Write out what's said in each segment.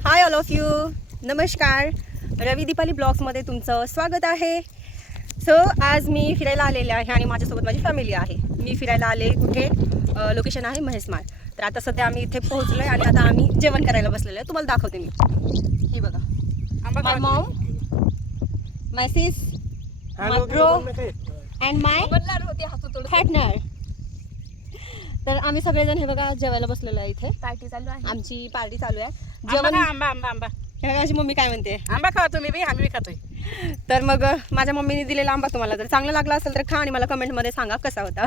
Hi all of you नमस्कार. रवी दीपाली ब्लॉग्समध्ये तुमचं स्वागत आहे. सो आज मी फिरायला आलेले आहे आणि माझ्यासोबत माझी फॅमिली आहे. मी फिरायला आले कुठे? लोकेशन आहे महेशमाळ. तर आता सध्या आम्ही इथे पोहोचलो आहे आणि आता आम्ही जेवण करायला बसलेलो आहे. तुम्हाला दाखवते मी. हे बघा. My mom my sis my bro and my partner तर आम्ही सगळेजण हे बघा जेवायला बसलेलो आहे इथे. पार्टी चालू आहे. आमची पार्टी चालू आहे. जेवण आंबा आंबा आंबा. हे बघा, माझी मम्मी काय म्हणते. आंबा खावा तुम्ही बी आम्ही बी खातोय. तर मग माझ्या मम्मीने दिलेला आंबा तुम्हाला जर चांगला लागला असेल तर खा आणि मला कमेंटमध्ये सांगा कसा होता.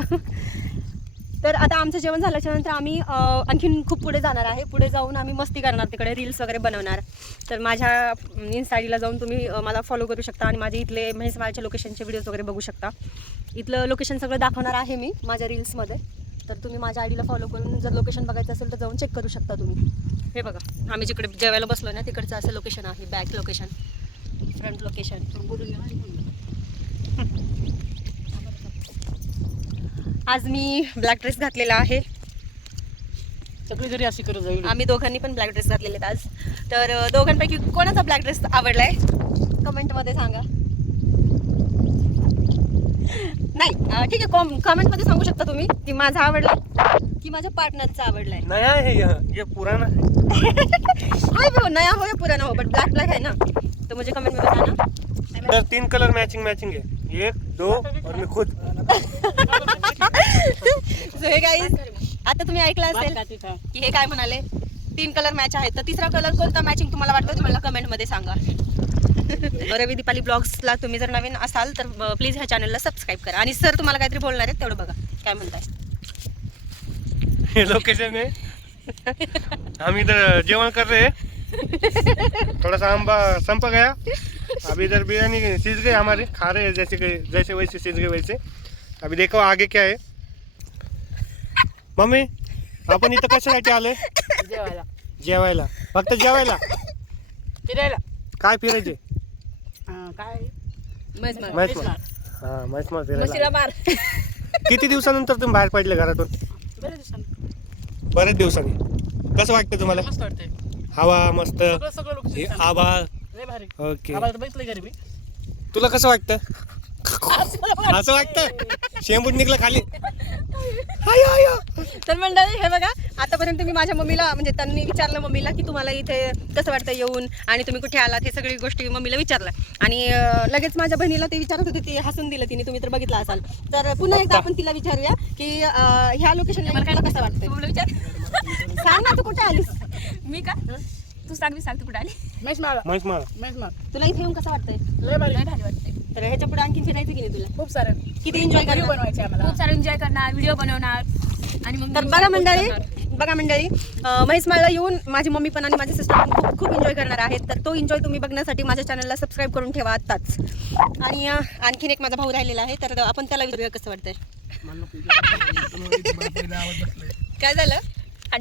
तर आता आमचं जेवण झाल्याच्यानंतर आम्ही आणखीन खूप पुढे जाणार आहे. पुढे जाऊन आम्ही मस्ती करणार तिकडे रील्स वगैरे बनवणार. तर माझ्या इन्स्टाडीला जाऊन तुम्ही मला फॉलो करू शकता आणि माझे इथले म्हैसमाळच्या लोकेशनचे व्हिडिओज वगैरे बघू शकता. इथलं लोकेशन सगळं दाखवणार आहे मी माझ्या रील्समध्ये तर तुम्ही माझ्या आयडीला फॉलो करून जर लोकेशन बघायचं असेल तर जाऊन चेक करू शकता तुम्ही. हे बघा आम्ही जिकडे जेवायला बसलो ना तिकडचं असं लोकेशन आहे बॅक लोकेशन फ्रंट लोकेशन आज मी ब्लॅक ड्रेस घातलेला आहे. सगळी घरी अशी करत जाईल. आम्ही दोघांनी पण ब्लॅक ड्रेस घातलेले आहेत आज. तर दोघांपैकी कोणाचा ब्लॅक ड्रेस आवडलाय? कमेंटमध्ये सांगा. नाही ठीक आहे कॉम कमेंटमध्ये सांगू शकता तुम्ही की माझा आवडला की माझ्या पार्टनरचा आवडलाय. नया है ये ये पुराना है हाय नया हो या पुराना हो बट ब्लैक ब्लैक है ना. तो मुझे कमेंट में बताना इधर तीन कलर मैचिंग मैचिंग है एक दो और मैं खुद. सो हे गाईज आता तुम्ही ऐकलं असेल की हे काय म्हणाले? तीन कलर मॅच आहेत. तर तिसरा कलर कोणता मॅचिंग तुम्हाला वाटतं? तुम्हाला कमेंटमध्ये सांगा. रवी दीपाली ब्लॉग्सला तुम्ही जर नवीन असाल तर प्लीज ह्या चॅनलला सबस्क्राईब करा. आणि सर तुम्हाला काहीतरी बोलणार आहेत तेवढं बघा. काय म्हणताय? लोकेशन है हम इधर जेवण कर रहे हैं थोड़ा सा आंबा संप गया. अभी इधर बिरयानी सीज गए हमारे खा रहे हैं जैसे कि जैसे वैसे सीज गए वैसे. अभी देखो आगे क्या है. मम्मी आपण इथं कशासाठी आलोय जेवायला जेवायला फक्त जेवायला फिरायला काय फिरायचे? काय? हा फिरायला मार किती दिवसानंतर तुम्ही बाहेर पडले घरातून? बरेच दिवसांनी बरेच दिवसांनी. कसं वाटतं तुम्हाला? मस्त वाटतंय. हवा मस्त? सगळं सगळं लोक हे आभाळ. लय भारी. ओके. आम्हाला बघितलं घरी मी. तुला कसं वाटतं? असं वाटतं? शेंबूट निघलं खाली. तर मंडळी हे बघा आतापर्यंत मी माझ्या मम्मीला म्हणजे त्यांनी विचारलं मम्मीला की तुम्हाला इथे कसं वाटतं येऊन आणि तुम्ही कुठे आलात हे सगळी गोष्टी मम्मीला विचारलं आणि लगेच माझ्या बहिणीला ते विचारत होते ती हसून दिलं तिने तुम्ही तर बघितलं असाल. तर पुन्हा एकदा आपण तिला विचारूया की ह्या लोकेशनला मला कसं वाटतं विचार. सांग ना तू कुठे आलीस? मी का? तू सांग मी सांगते कुठे आली. महेश माळा म्हैस माळा महेश माळ तुला इथे येऊन कसं वाटतंय? लय भारी. लय भारी वाटते तर ह्याच्या पुढे आणखी फिरायचं की नाही तुला? खूप सारं. किती एन्जॉय बनवायचे आम्हाला. खूप सारं एन्जॉय करणार व्हिडिओ बनवणार. तर बघा मंडळी बघा मंडळी अं, म्हैसमाळला येऊन माझी मम्मी पण आणि माझे सिस्टर पण खूप खूप एन्जॉय करणार आहेत. तर तो एन्जॉय तुम्ही बघण्यासाठी माझ्या चॅनलला सबस्क्राईब करून ठेवा आत्ताच. आणि आणखीन एक माझा भाऊ राहिलेला आहे तर आपण त्याला विचारूया कसं वाटतंय. काय झालं?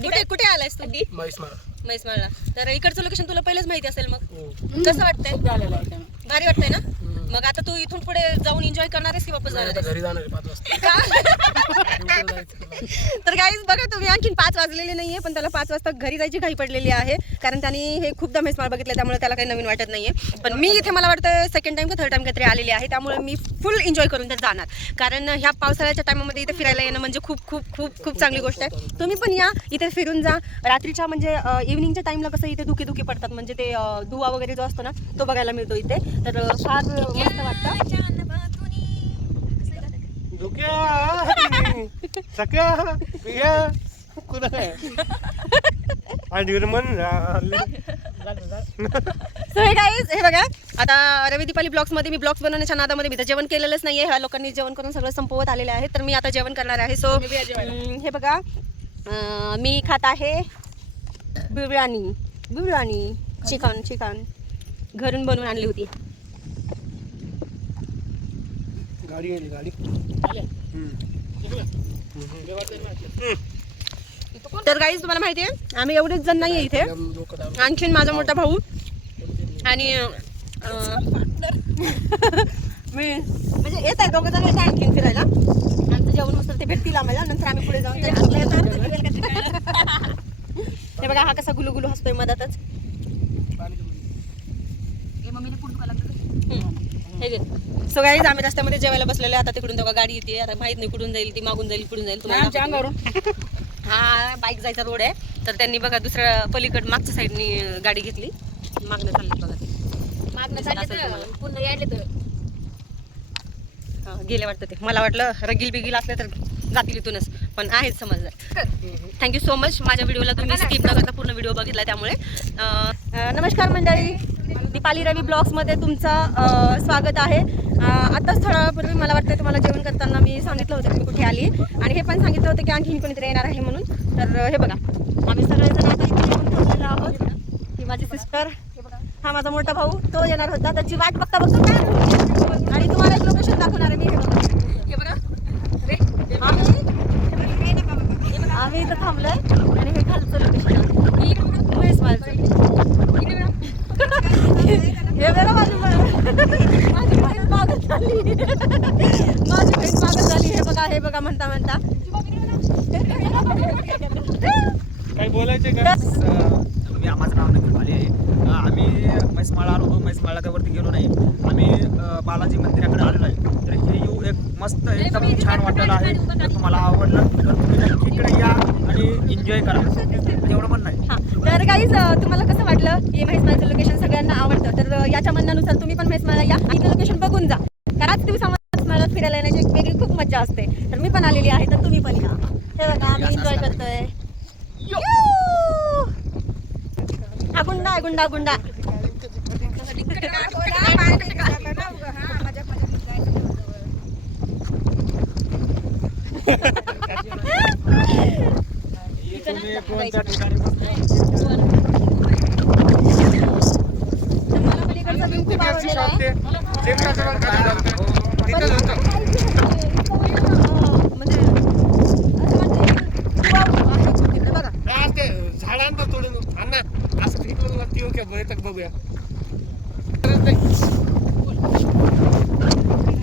कुठे कुठे आलायस तू? म्हैस माळा म्हैसमाळला तर इकडचं लोकेशन तुला पहिलेच माहिती असेल मग. कसं वाटतंय. भारी वाटतंय ना? मग आता तू इथून पुढे जाऊन एन्जॉय करणार आहेस की वापस जाणार आहेस? घरी जाणार आहे पाच वाजता. तर गाईज बघा तुम्ही आणखीन पाच वाजलेले नाहीये पण त्याला पाच वाजता घरी जायची घाई पडलेली आहे. कारण त्यांनी हे खूपदा मेसमाळ बघितलं त्यामुळे त्याला काही नवीन वाटत नाहीये. पण मी इथे मला वाटतं सेकंड टाइम का थर्ड टाइम काहीतरी आलेली आहे त्यामुळे मी फुल एन्जॉय करून तर जाणार. कारण ह्या पावसाळ्याच्या टायमामध्ये इथे फिरायला येणं म्हणजे खूप खूप खूप खूप चांगली गोष्ट आहे. तुम्ही पण या इथे फिरून जा. रात्रीच्या म्हणजे इव्हनिंगच्या टाइमला कसं इथे धुके धुके पडतात म्हणजे ते अं, दुवा वगैरे जो असतो ना तो बघायला मिळतो इथे. तर अं, फार मस्त वाटतं. धुक्या. सख्या पिया कुठं आहे आणि मन सो हे गाईज हे बघा. आता रवी दीपाली ब्लॉग्समध्ये मी ब्लॉग्स बनवण्याच्या नादामध्ये मी तर जेवण केलेलंच नाही आहे ह्या लोकांनी जेवण करून सगळं संपवत आलेले आहे तर मी आता जेवण करणार आहे. सो. हे बघा. मी खात आहे बिर्याणी. बिर्याणी. Chicken chicken. घरून बनवून आणली होती. गाडी गेली गाडी. तर गाईज तुम्हाला माहिती आहे आम्ही एवढेच जण नाही आहे इथे. आणखीन माझा मोठा भाऊ आणि मी म्हणजे येत आहे दोघं जण आणखीन फिरायला. आमचं जेवण मस्त ते भेटतील आम्हाला नंतर आम्ही पुढे जाऊन ते. हे बघा हा कसा गुलू गुलू हसतोय मधातच. मम्मीने पुढे लागतं हे सो गाईज आम्ही रस्त्यामध्ये जेवायला बसलेले आता तिकडून तेव्हा गाडी येते. आता माहीत नाही कुठून जाईल ती मागून जाईल कुठून जाईल. तुम्हाला आमच्या दाखवते. अंगावरून. हा बाईक जायचा रोड आहे. तर त्यांनी बघा दुसऱ्या पलीकड मागच्या साईडनी गाडी घेतली. मागणं चालली बघा. ते मागणं चालले तर यायले तर. हा, गेले वाटतं ते. मला वाटलं रगील बिगील असले तर जातील इथूनच. पण आहेत समजदार थँक्यू सो मच माझ्या व्हिडिओला तुम्ही स्किप न करता पूर्ण व्हिडिओ बघितला त्यामुळे. अं, नमस्कार मंडळी. दीपाली रवी ब्लॉग्समध्ये तुमचं स्वागत आहे. आत्ताच स्थळापूर्वी मला वाटतं तुम्हाला जेवण करताना मी सांगितलं होतं की मी कुठे आली. आणि हे पण सांगितलं होतं की आणखीन कोणीतरी येणार आहे म्हणून. तर हे बघा. आम्ही सगळेजण आता इथे येऊन थांबलेलो आहोत. की माझी सिस्टर हा माझा मोठा भाऊ. तो येणार होता. त्याची वाट बघता बघतो काय आणि तुम्हाला एक लोकेशन दाखवणार आहे मी. हे बघा. हे बघा. आम्ही आम्ही इथं थांबलोय. आणि हे खालचं लोकेशन आहे इकडे बघा महेश मालचं इकडे बघा हे बघा माझी माझी बहीण पागल झाली माझी बहीण पागल झाली हे बघा हे बघा म्हणता म्हणता. काही बोलायचे का? मी माझं नाव नक्की भाले आहे. आम्ही म्हैसमाळा आलो होतो. म्हैसमाळा त्यावरती गेलो नाही. आम्ही बालाजी मंदिराकडे आलेलो आहे. तर हे येऊ एक मस्त एकदम छान वाटलेलं आहे. तुम्हाला आवडलं तर तुम्ही नक्की इकडे या आणि एन्जॉय करा एवढं पण नाही हा तर गाईज तुम्हाला कसं वाटलं की म्हैसमाळचं लोकेशन सगळ्यांना आवडतं तर अं, याच्या म्हणण्यानुसार तुम्ही पण म्हैसमाळा या आणि इथलं लोकेशन बघून जा कारण आज दिवसामध्ये म्हैसमाळ्यात फिरायला येण्याची एक वेगळी खूप मजा असते. तर मी पण आलेली आहे तर तुम्ही पण या. हे बघा आम्ही एन्जॉय करतोय! हा गुंडा आहे, गुंडा गुंडा तुम्ही कोणत्या ठिकाणी मला view खूप आवडलेला आहे. म्हणजे झाडांना तोडून अण्णा असं बघूया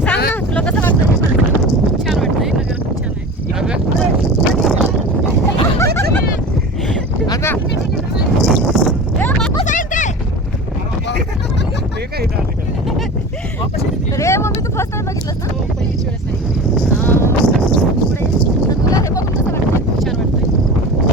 सांग ना तुला कसं वाटतं छान वाटतंय नगर खूप छान आहे अण्णा ए, वापस येईन ते. ते काय इथं आले का? रे मम्मी तू फर्स्ट टाइम बघितलंस ना हो पहिलीच वेळेस आहे हा. पुढे. तर तुला हे बघून कसं वाटतं छान वाटतंय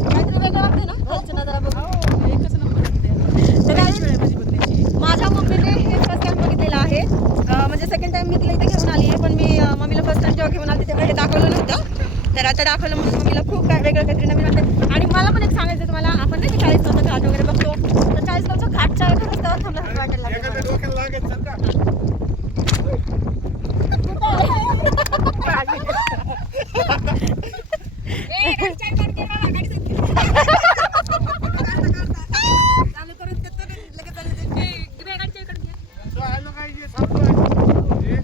काहीतरी वेगळं वाटतं ना खालचं नजारा बघून हो एकच नंबर वाटतंय तर पहिलीच काय- वेळ आहे माझी बघण्याची माझ्या मम्मीने हे फर्स्ट टाइम बघितलेलं आहे अं, म्हणजे सेकंड टाइम मी तिला इथे घेऊन आली आहे पण मी अं, मम्मीला फर्स्ट टाइम जेव्हा घेऊन आली तेव्हा हे दाखवलं नव्हतं तर आता दाखवलं म्हणून मम्मीला खूप काय वेगळं काहीतरी नवीन वाटतं आणि मला पण एक सांगायचं आहे तुम्हाला आपण नाही चाळीस गावचा घाट वगैरे बघतो तर चाळीस गावच्या घाटच्या एका रस्त्यावर थांबल्यासारखं वाटायला लागलं एखाद्या मला. डोक्याला लागेल चल का तो आलो काय ये सांगतो आहे. ये,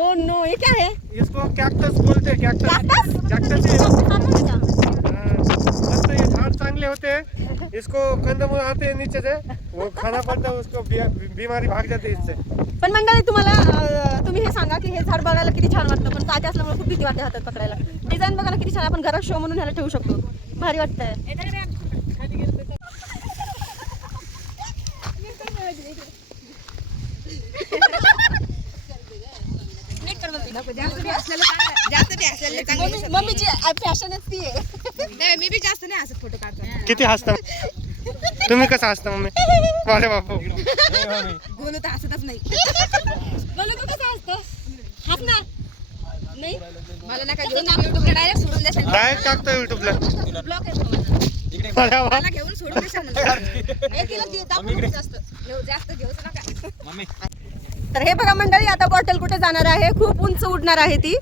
ओ नो ये क्या है इसको कैक्टस बोलते हैं. कैक्टस? कैक्टस मस्त ये झाड़ चांगले होते. हैं इसको कंदमूल आते हैं नीचे से. वो खाना पड़ता है उसको बीमारी भाग जाती है इससे. पण मंडळी तुम्हाला तुम्ही हे सांगा की हे झाड बघायला किती छान वाटतं पण ताजे असल्यामुळे खूप भीती वाटते हातात पकडायला. डिझाईन बघायला किती छान आपण घरात शो म्हणून ह्याला ठेवू शकतो. भारी वाटतंय. मम्मी- मम्मीची फॅशनच ती आहे मी बी जास्त नाही असत फोटो काढतो किती हसता? तुम्ही कसं हसता मम्मी? अरे बापू. बोलू तर हसतच नाही. बोलू तू कसं हात ना. नाही? मला नका घेऊन युट्यूबला डायरेक्ट सोडून देशाल. डायरेक्ट टाकतो युट्यूबला ब्लॉक आहे. मला घेऊन सोडून. हे तिला जास्त. घेऊ जास्त घेऊच नका. मम्मी. तर हे बघा मंडळी आता बॉटल कुठे जाणार आहे? खूप उंच उडणार आहे ती.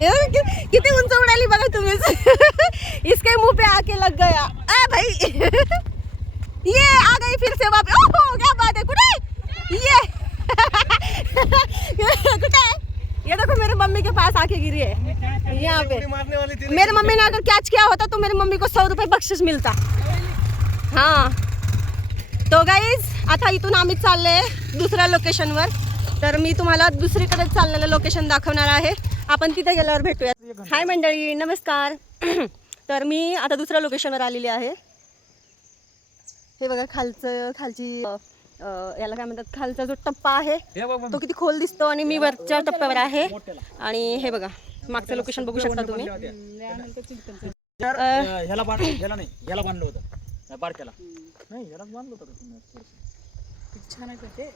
किती उंच उडाली बघा तुम्ही. इसके मुंह पे आके लग गया. आ भाई. ये आ गई फिर से वापस. ओहो क्या बात है कुठे? ये. कुठे ये देखो मेरे मम्मी के पास आके गिरी है. यहाँ पे. मेरे मम्मी ने अगर कैच किया होता तो मेरी मम्मी को सौ रुपये बक्षीस मिलता. हां. तो गाईज आता इथून आम्ही चालले दुसऱ्या लोकेशनवर तर मी तुम्हाला दुसरीकडे चाललेलं लोकेशन दाखवणार आहे. आपण तिथे गेल्यावर भेटूया हाय मंडळी नमस्कार. तर मी आता दुसऱ्या लोकेशनवर आलेली आहे. हे बघा खालचं खालची याला काय म्हणतात खालचा जो टप्पा आहे हे बघ तो किती खोल दिसतो आणि मी वरच्या टप्प्यावर आहे. आणि हे बघा मागचं लोकेशन बघू शकता तुम्ही. ह्याला नाही ह्याला बांधलं होतं. या बारक्याला. नाही ह्यालाच बांधलं होतं तुम्ही? थोडंसं. छान आहे ते ह्या, इथे बी अ,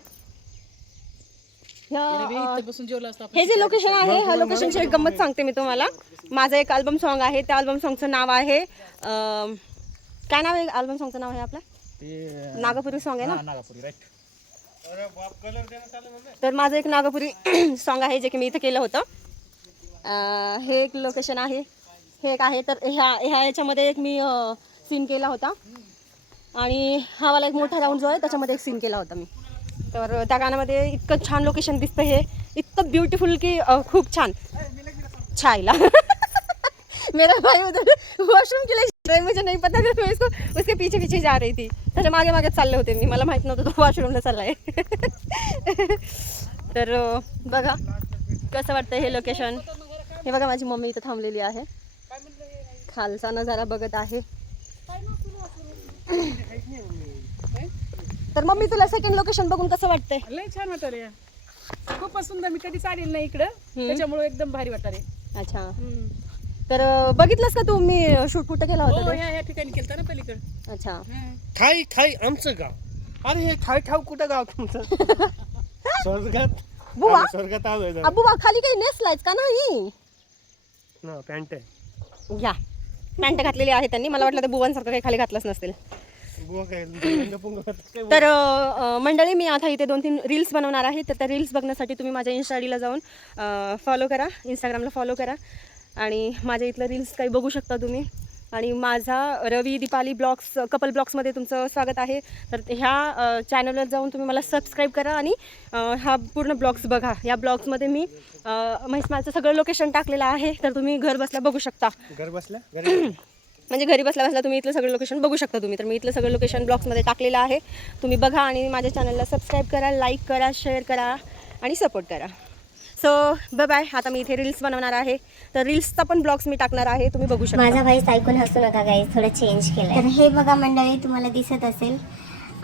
इथं बसून जेवलं असतं आपण. हे जे लोकेशन आहे ह्या लोकेशनची एक गंमत सांगते मी तुम्हाला. माझं एक अल्बम सॉन्ग आहे त्या अल्बम सॉन्गचं नाव आहे काय नाव आहे? अल्बम सॉन्गचं नाव आहे आपलं? ते नागपुरी सॉन्ग आहे ना? हा, नागापुरी राईट तर माझं एक नागपुरी सॉन्ग आहे जे की मी इथं केलं होतं. अं, हे एक लोकेशन आहे हे एक आहे. तर ह्या ह्या याच्यामध्ये एक मी सीन केला होता. आणि हा वाला एक मोठा राऊंड जो आहे त्याच्यामध्ये एक सीन केला होता मी. तर त्या गाण्यामध्ये इतकं छान लोकेशन दिसतं हे. इतकं ब्युटिफुल की खूप छान. छायला. मेरा भाई उधर वॉशरूम के लिए जा रहा मुझे नहीं पता था मैं इसको उसके पीछे पीछे जा रही थी. त्याच्या मागे मागे चालले होते मी मला माहित नव्हतं तो वॉशरूमला चाललाय. तर अं, बघा कसं वाटतं हे लोकेशन हे बघा माझी मम्मी इथं थांबलेली आहे. खालचा नज़ारा बघत आहे. तर मम्मी तुला सेकंड लोकेशन बघून कसं वाटतंय? लय छान वाटत रे खूपच सुंदर. मी कधीच आलेली नाही इकडं. त्याच्यामुळे एकदम भारी वाटत रे अच्छा. तर अं, बघितलंस का तू? मी शूट कुठं केला हो होता ते? ह्या ह्या ठिकाणी केलं ना पलीकडं. अच्छा. ठाई ठाई आमचं गाव. अरे हे ठाई ठाव कुठं गाव तुमचं? स्वर्गात. बुवा? आम्ही स्वर्गात आलोय जरा. अबू बा खाली काही नेसलायच का नाही? ना पॅन्ट आहे. घ्या. पॅन्ट घातलेली आहे त्यांनी. मला वाटलं ते बुवांसारखं काही खाली घातलंच नसतील. तर अ, मंडळी मी आता इथे दोन तीन रील्स बनवणार आहे. तर त्या रील्स बघण्यासाठी तुम्ही माझ्या इन्स्टा आयडीला जाऊन फॉलो करा. इंस्टाग्रामला फॉलो करा. आणि माझ्या इथलं रील्स काही बघू शकता तुम्ही. आणि माझा रवी दीपाली ब्लॉग्स कपल ब्लॉग्समध्ये तुमचं स्वागत आहे. तर ह्या चॅनलवर जाऊन तुम्ही मला सबस्क्राईब करा आणि अ, हा पूर्ण ब्लॉग्स बघा. या ब्लॉग्समध्ये मी अ, म्हैसमाळचं सगळं लोकेशन टाकलेलं आहे. तर तुम्ही घर बसल्या बघू शकता. घर बसल्या? म्हणजे घरी बसल्या बसल्या तुम्ही इथलं सगळं लोकेशन बघू शकता तुम्ही. तर मी इथलं सगळं लोकेशन ब्लॉग्समध्ये टाकलेलं आहे. तुम्ही बघा आणि माझ्या चॅनलला सबस्क्राईब करा लाईक करा शेअर करा आणि सपोर्ट करा. सो बाय बाय आता मी इथे रील्स बनवणार आहे. तर रील्सचा पण ब्लॉग्स मी टाकणार आहे. तुम्ही बघू शकता. माझा व्हॉइस ऐकून हसू नका गाईज थोडं चेंज केलं तर हे बघा मंडळी तुम्हाला दिसत असेल.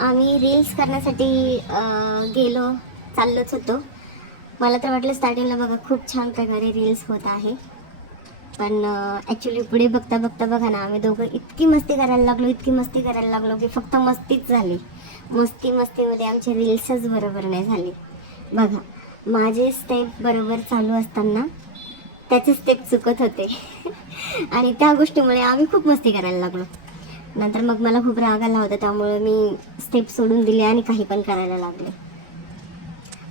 आम्ही रील्स करण्यासाठी गेलो चाललोच होतो. मला तर वाटलं स्टार्टिंगला बघा खूप छान प्रकारे रील्स होत आहे. पण ॲक्च्युली पुढे बघता बघता बघा ना आम्ही दोघं इतकी मस्ती करायला लागलो इतकी मस्ती करायला लागलो की फक्त मस्तीच झाली. मस्ती मस्तीमध्ये आमची रील्सच बरोबर नाही झाली. बघा माझे स्टेप बरोबर चालू असताना त्याचे स्टेप चुकत होते. आणि त्या गोष्टीमुळे आम्ही खूप मस्ती करायला लागलो. नंतर मग मला खूप राग आला होता त्यामुळे मी स्टेप सोडून दिले आणि काही पण करायला लागले.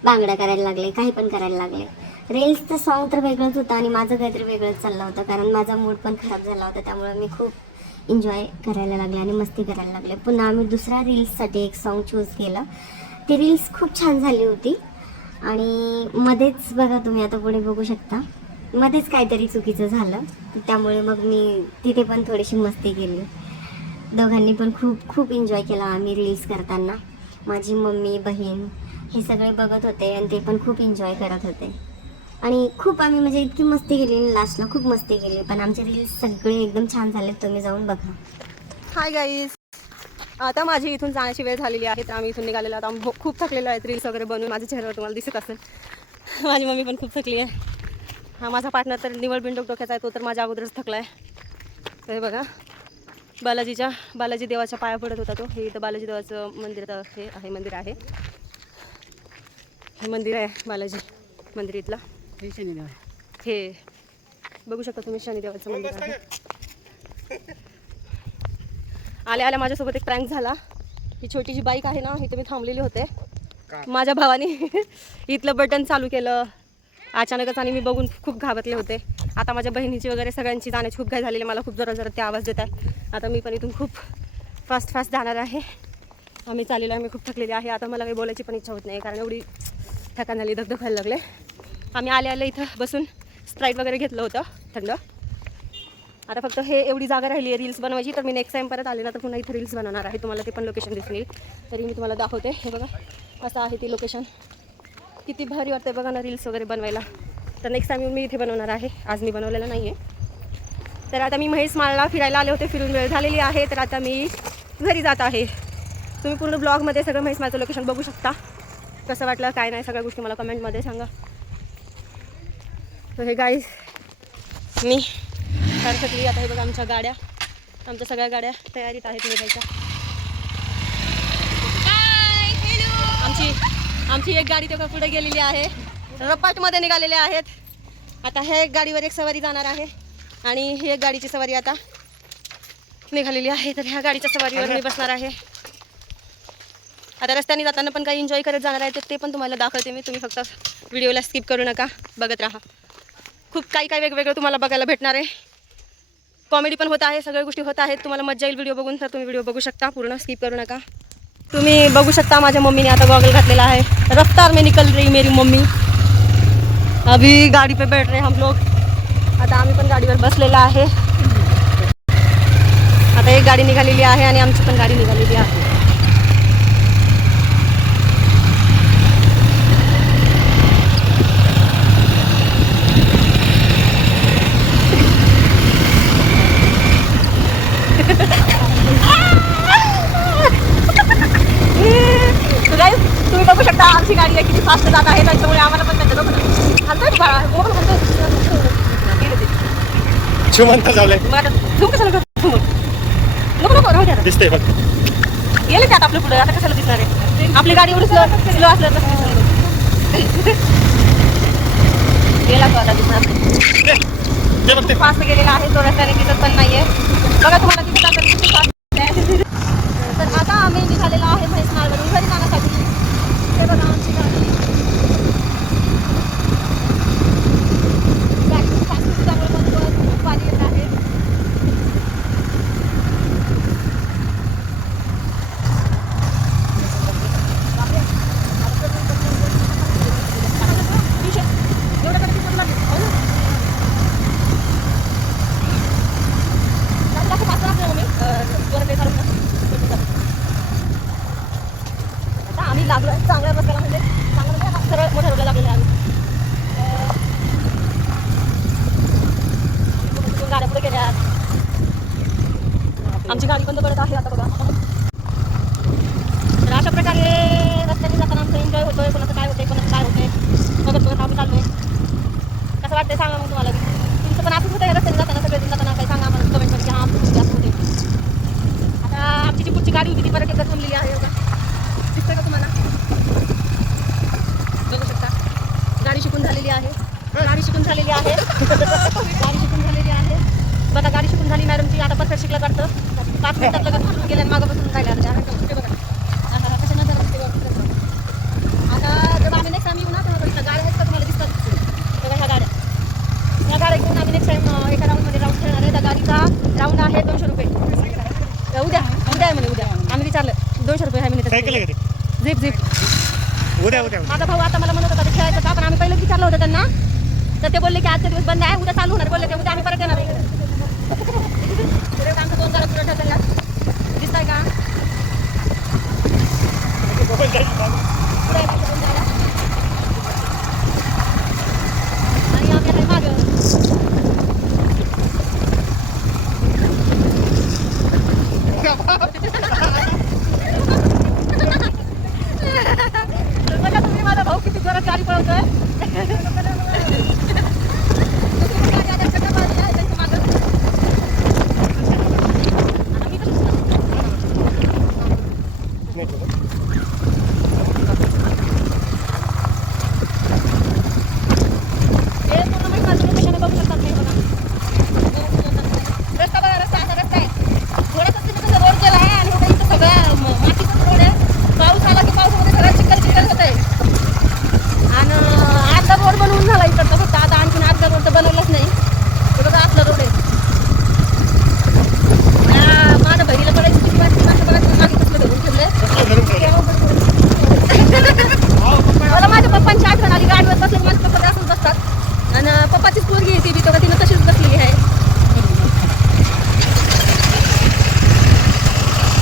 बांगड्या करायला लागले काही पण करायला लागले. रील्सचं सॉन्ग तर वेगळंच होतं आणि माझं काहीतरी वेगळंच चाललं होतं कारण माझा मूड पण खराब झाला होता त्यामुळे मी खूप एन्जॉय करायला लागले आणि मस्ती करायला लागले. पुन्हा आम्ही दुसऱ्या रील्ससाठी एक सॉन्ग चूज केलं. ती रील्स खूप छान झाली होती आणि मध्येच बघा तुम्ही आता पुढे बघू शकता. मध्येच काहीतरी चुकीचं झालं त्यामुळे मग मी तिथे पण थोडीशी मस्ती केली. दोघांनी पण खूप खूप एन्जॉय केला आम्ही रील्स करताना. माझी मम्मी बहीण हे सगळे बघत होते आणि ते पण खूप एन्जॉय करत होते. आणि खूप आम्ही म्हणजे इतकी मस्ती केली लास्टला खूप मस्ती केली. पण आमचे रील्स सगळे एकदम छान झाले तुम्ही जाऊन बघा. हाय गाईज आता माझी इथून जाण्याची वेळ झालेली आहे तर आम्ही इथून निघालेलो. आता आम्ही भो- खूप थकलेलो आहेत रील्स वगैरे बनवून. माझ्या चेहऱ्यावर तुम्हाला दिसत असेल. माझी मम्मी पण खूप थकली आहे. हा माझा पार्टनर तर निवड बिंडोक डोक्याचा आहे तो तर माझ्या अगोदरच थकला आहे तर हे बघा. बालाजीच्या बालाजी देवाच्या पाया पडत होता तो. हे इथं बालाजी देवाचं मंदिर हे आहे मंदिर आहे. हे मंदिर आहे बालाजी मंदिर इथलं. हे शनिदेव. हे. बघू शकता तुम्ही शनिदेवाचं मंदिर आहे. आल्या आल्या माझ्यासोबत एक प्रँक झाला. ही छोटी जी बाईक आहे ना इथे मी थांबलेली होते. माझ्या भावाने इथलं बटन चालू केलं. अचानकच आणि मी बघून खूप घाबरले होते. आता माझ्या बहिणीची वगैरे सगळ्यांची जाण्याची खूप घाई झालेली. मला खूप जरा जरा ते आवाज देत आहे आता मी पण इथून खूप फास्ट फास्ट जाणार आहे. आम्ही चाललेलो आहे मी खूप थकलेली आहे. आता मला काही बोलायची पण इच्छा होत नाही कारण एवढी थकान झाली धगधग व्हायला लागले. आम्ही आले आले इथं बसून स्प्राईट वगैरे घेतलं होतं थंड. आता फक्त हे एवढी जागा राहिली आहे रील्स बनवायची. तर मी नेक्स्ट टाईम परत आले ना तर पुन्हा इथं रील्स बनवणार आहे. तुम्हाला ते पण लोकेशन दिसून येईल तरी मी तुम्हाला दाखवते. हे बघा असं आहे ती लोकेशन किती भारी वाटते बघा ना रील्स वगैरे बनवायला. तर नेक्स्ट टाईम मी इथे बनवणार आहे. आज मी बनवलेलं नाही आहे तर आता मी महेश माळला फिरायला आले होते फिरून वेळ झालेली आहे. तर आता मी घरी जात आहे. तुम्ही पूर्ण ब्लॉगमध्ये सगळं म्हैसमाळचं लोकेशन बघू शकता. कसं वाटलं काय नाही सगळ्या गोष्टी मला कमेंटमध्ये सांगा. हे गाईज मी फार थकली आता हे बघा आमच्या गाड्या. आमच्या सगळ्या गाड्या तयारीत आहेत निघायच्या. आमची आमची एक गाडी तेव्हा पुढे गेलेली आहे. रपाटमध्ये निघालेले आहेत. आता ह्या एक गाडीवर एक सवारी जाणार आहे. आणि ही एक गाडीची सवारी आता निघालेली आहे. तर ह्या गाडीच्या सवारीवर मी बसणार आहे. आता रस्त्याने जाताना पण काही एन्जॉय करत जाणार आहे तर ते पण तुम्हाला दाखवते मी. तुम्ही फक्त व्हिडिओला स्किप करू नका. बघत राहा. खूप काही काही वेगवेगळं तुम्हाला बघायला भेटणार आहे. कॉमेडी पण होत आहे सगळ्या गोष्टी होत आहेत. तुम्हाला मजा येईल व्हिडिओ बघून तर तुम्ही व्हिडिओ बघू शकता. पूर्ण स्किप करू नका. तुम्ही बघू शकता माझ्या मम्मीने आता गॉगल घातलेला आहे. रफ्तार में निकल रही मेरी मम्मी. अभी गाडी पे बैठ रहे हम लोग. आता आम्ही पण गाडीवर बसलेला आहे. आता एक गाडी निघालेली आहे आणि आमची पण गाडी निघालेली आहे तर guys, शकता आमची गाडी आहे किती फास्ट जात आहे त्याच्यामुळे आम्हाला पण त्याच्या. चिवंत झालंय आता झूम कशाला नको नको राहू आता. बघ. गेले आता आपल्या पुढे. आता कशाला दिसणार आहे? आपली गाडी एवढी स्लो स्लो असलं तर गेला तो आता दिसणार फास्ट गेलेला आहे तो रस्त्याने दिसत पण नाहीये. बघा तुम्हाला दिसत उद्या उद्या माझा भाऊ आता मला म्हणत होता खेळायचं का? पण आम्ही पहिलं विचारलं होतं त्यांना. तर ते बोलले की आजचा दिवस बंद आहे उद्या चालू होणार. बोलले ते उद्या आम्ही परत येणार आमचं दोन जरा पुढे ठेवलेलं दिसतंय का पुढे आहे आमचं दोन जरा. आणि आम्ही आहे मागं तर बघा तुम्ही माझा भाऊ किती जोरात गाडी पळवतोय गाडी आता चक्कर मारली आहे त्यांच्या मागं. आता मी कसं हे पूर्ण म्हणजे माझं लोकेशन बघू शकतात तुम्ही बघा. रस्ता बघा रस्ता असा रस्ता आहे थोडासा तिथे कसं रोड गेला आहे आणि इथं इथं सगळा म- मातीचाच रोड आहे पाऊस आला की पावसामध्ये सगळं चिखल चिखल होत आहे आणि अर्धा रोड बनवून झाला इकडचा फक्त आता आणखीन अर्धा रोड तर बनवलाच नाही हे बघा असला रोड आहे या माझ्या बहिणीला बघायची किती वाटते माझ्या बघा तुम्ही मागे कसलं धरून ठेवलंय मला माझ्या पप्पांची आठवण आली गाडीवर बसले की माझे पप्पा असंच बसतात आणि पप्पाचीच पोरगी आहे ती बी तेव्हा तिनं तशीच बसलेली आहे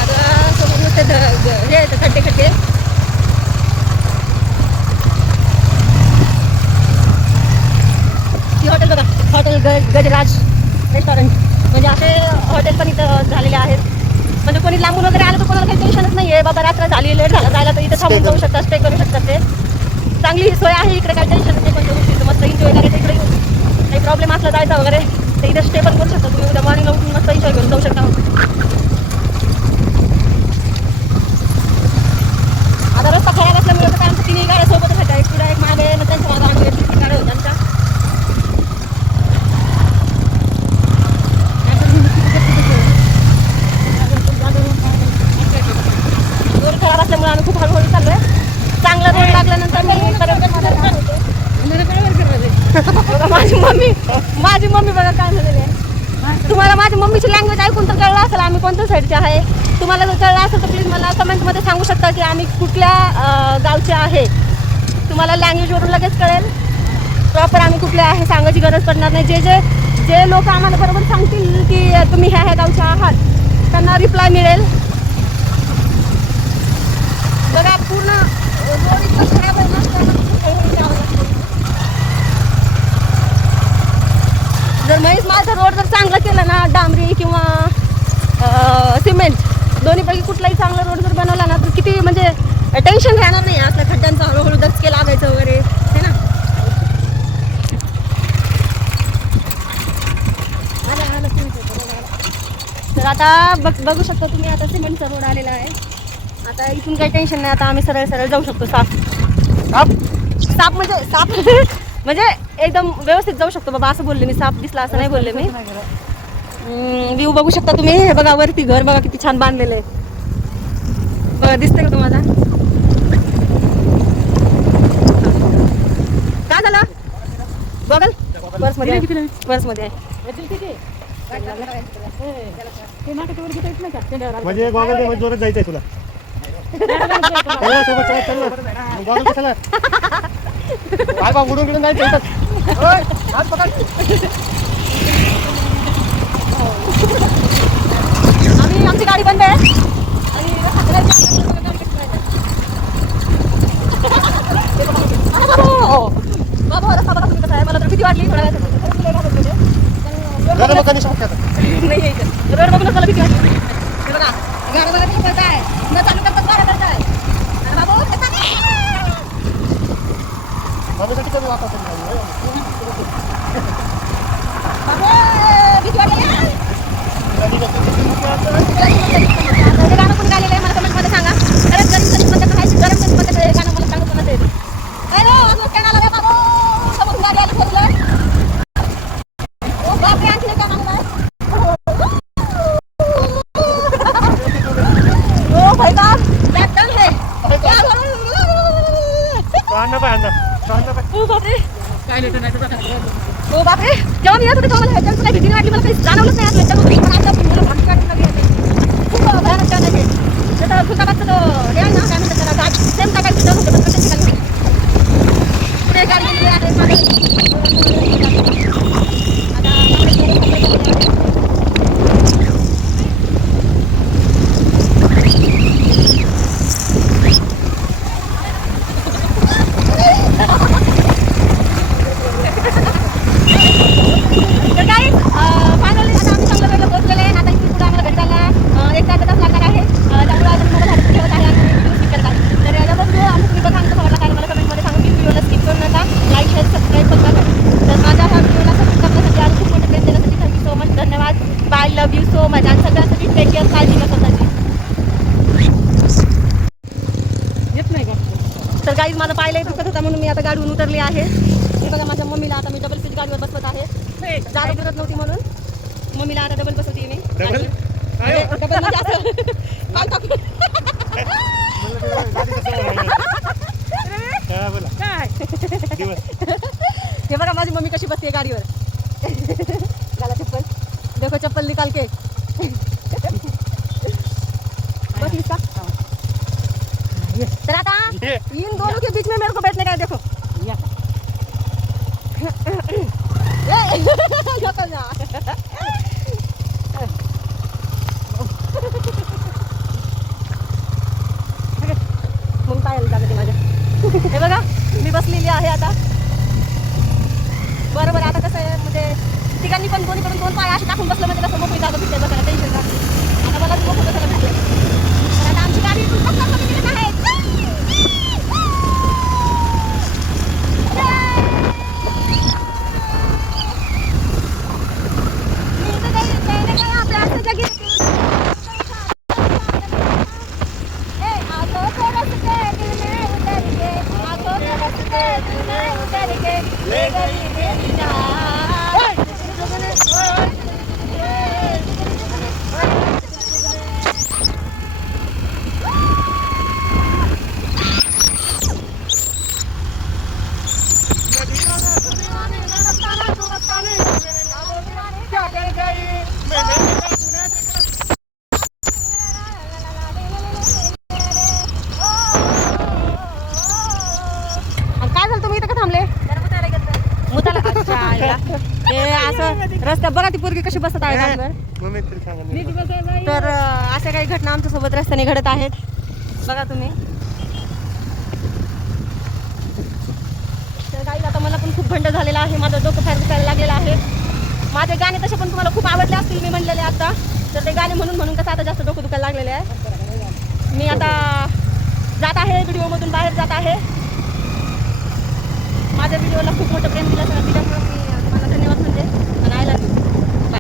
आता समोर नुसते ध- ग- हे आहेत खड्डे खड्डे ती हॉटेल बघा हॉटेल ग गजराज रेस्टॉरंट म्हणजे असे हॉटेल पण इथं झालेले आहेत. म्हणजे कोणी लांबून वगैरे आलं तर कोणाला काही टेन्शनच नाही आहे बाबा रात्र झाली लेट झाला जायला तर इथे थांबून जाऊ शकतात स्टे करू शकतात ते. चांगली सोय आहे इकडे काही टेन्शन नाही कोणत्या गोष्टीचं. मस्त एन्जॉय करायचं इकडे. काही प्रॉब्लेम असला जायचा वगैरे. तर इथे स्टे पण करू शकता तुम्ही. उद्या मॉर्निंगला उठून मस्त एन्जॉय करून जाऊ शकता. आता रस्ता खराब असल्यामुळे तर आमच्या तिन्ही गाड्या सोबतच होत्या. एक पुढे एक मागे त्यांच्या मागे आम्ही तीन गाड्या होत्या आमच्या रोड खराब असल्यामुळे आम्ही खूप हळूहळू चाललोय. चांगला रोड लागल्यानंतर मी परत माझी मम्मी माझी मम्मी बघा काय झालेली आहे तुम्हाला माझी मम्मीची लँग्वेज ऐकून तर कळलं असेल आम्ही कोणत्या साईडचे आहे? तुम्हाला जर कळलं असेल तर प्लीज मला कमेंटमध्ये सांगू शकता की आम्ही कुठल्या गावचे आहे. तुम्हाला लँग्वेजवरून लगेच कळेल. प्रॉपर आम्ही कुठले आहे सांगायची गरज पडणार नाही. जे जे जे लोक आम्हाला बरोबर सांगतील की तुम्ही ह्या ह्या गावचे आहात त्यांना रिप्लाय मिळेल. बघा पूर्ण रोड इतका खराब आहे ना त्यामुळे खूप जावं लागतं. जर म्हैस माझं रोड जर चांगलं केला ना डांबरी किंवा सिमेंट दोन्हीपैकी कुठलाही चांगला रोड जर बनवला ना तर किती म्हणजे टेन्शन राहणार नाही असल्या खड्ड्यांचा हळूहळू दचके लागायचं वगैरे है ना? तर आता बघ बघू शकता तुम्ही आता सिमेंटचा रोड आलेला आहे. आता इथून काही टेन्शन नाही आता आम्ही सरळ सरळ जाऊ शकतो साफ आप साप म्हणजे साप म्हणजे एकदम व्यवस्थित जाऊ शकतो बाबा असं बोलले मी साप दिसला असं नाही बोलले मी. व्ह्यू बघू शकता तुम्ही. हे बघा वरती घर बघा किती छान बांधलेलं आहे. बघा दिसतंय का तुम्हाला? काय झालं? बघल? पर्समध्ये पर्समध्ये आहे. म्हणजे गॉगल दे म्हणजे जोरात जायचंय तुला. चला सोबत चला चल ना कशाला काय बा उडून गिडून. ओय, हात पकड. आम्ही आमची गाडी बंद आहे आणि हातगाडीची आम्ही गाडी कशी करायची? ते बघा. अरे बाबा, हो. बाबा, रस्ता बघा तुम्ही कसा आहे. मला तर भीती वाटली थोड्या वेळात. खरंच लय घाबरले होते. पण जरा मग कनिष्ठ पक्षात. नाही यायचं. रोड बघूनच मला भीती वाटली. हे बघा, बघा चालू करताच गाड्या करताय. अरे बाबा, कसा काय? माझ्यासाठी कमी वापरतो मी गाडी. बाबा, भीती वाटली यार. गाडी कसं- हे गाणं पण गायलेलं आहे मला कमेंटमध्ये सांगा गरम गणित मध्ये आहे गरम गणित मध्ये हे गाणं मला सांगू कोणाचं येते काय रे अजून काय आला रे बाबू समोरून गाडी आली फोर ओ बापरे आणखी एक गाणं आलं ओ भाई का कॅप्टन है क्या तो अण्णा पाय अण्णा तो अण्णा पाय ओ बापरे काय लेटर नाही तर ओ बापरे जेव्हा मी येत होते तेव्हा मला ह्याच्यात काही भीती नाही वाटली मला काही जाणवलंच नाही असलं त्यामुळे पण आता मला भांडी काढून लागली आहे. खूप भयानक छान आहे ते. त्याचा खुशाबादचा तो हे आहे ना काय म्हणतात त्याला गाठ सेम टाकायची डर होते पण कशाची खाली होती. पुढे गाडी गेलेली आहे मागे आता मागे तर काही फायनली आता आम्ही चांगल्या वेळेला पोहोचलेले आहे आता इथून पुढे आम्हाला घरी जायला अं, एक तास तास लागणार आहे अं, त्यामुळे आता तुम्हाला झाडं ठेवत आहे आणि व्हिडिओ स्किप करत आहे तर याचा व्हिडिओ आम्ही तुम्ही बघा आमचा आवडला काय मला कमेंटमध्ये सांगून की व्हिडिओला स्किप करू नका लाईक शेअर सबस्क्राईब पण करा तर माझ्या ह्या व्हिडिओला सपोर्ट करण्यासाठी आणि खूप मोठे प्रेम देण्यासाठी थँक्यू सो मच धन्यवाद bye love you so much आणि सगळ्यांसाठी टेक केअर काळजी घ्या स्वतःची येत नाही का? तर गाईज माझा पायलाही दुखत होता म्हणून मी आता गाडीहून उतरली आहे. हे बघा माझ्या मम्मीला आता मी डबल सीट गाडीवर बसवत आहे. जागा पुरत नव्हती म्हणून. मम्मीला आता डबल बसवते मी. डबल? म्हणजे डबल म्हणजे असं? हा. काय. हे बघा माझी मम्मी कशी बसते गाडीवर. चप्पल निकाल के। इन दोनों के बीच में मेरे को बैठने का देखो। या। ए, नको ना. लागते माझ्या हे बघा मी बसलेली आहे आता। बरं बरं आता कसं आहे म्हणजे तिघांनी पण दोन्ही करून दोन पाय असे टाकून बसलं म्हणजे कसं मोकळी जागा भेटते बसायला टेन्शन आता मला मोकळं बसायला भेटलं आता आमची गाडी इथून फक्त रस्त्यात बघा ती पोरगी कशी बसत आहे गाडीवर मम्मी तरी सांगा नीट बसायला ये. तर अं, अशा काही घटना आमच्यासोबत घडत आहेत. बघा तुम्ही. तर काही आता मला पण खूप भंड झालेला आहे. माझं डोकं फार दुखायला लागलेलं आहे. माझे गाणे तसे पण तुम्हाला खूप आवडले असतील मी म्हणलेले आता. तर ते गाणे म्हणून म्हणून कसं आता जास्त डोकं दुखायला लागलेले आहे. मी आता जात आहे व्हिडिओमधून बाहेर जात आहे. माझ्या व्हिडिओला खूप मोठं प्रेम दिलं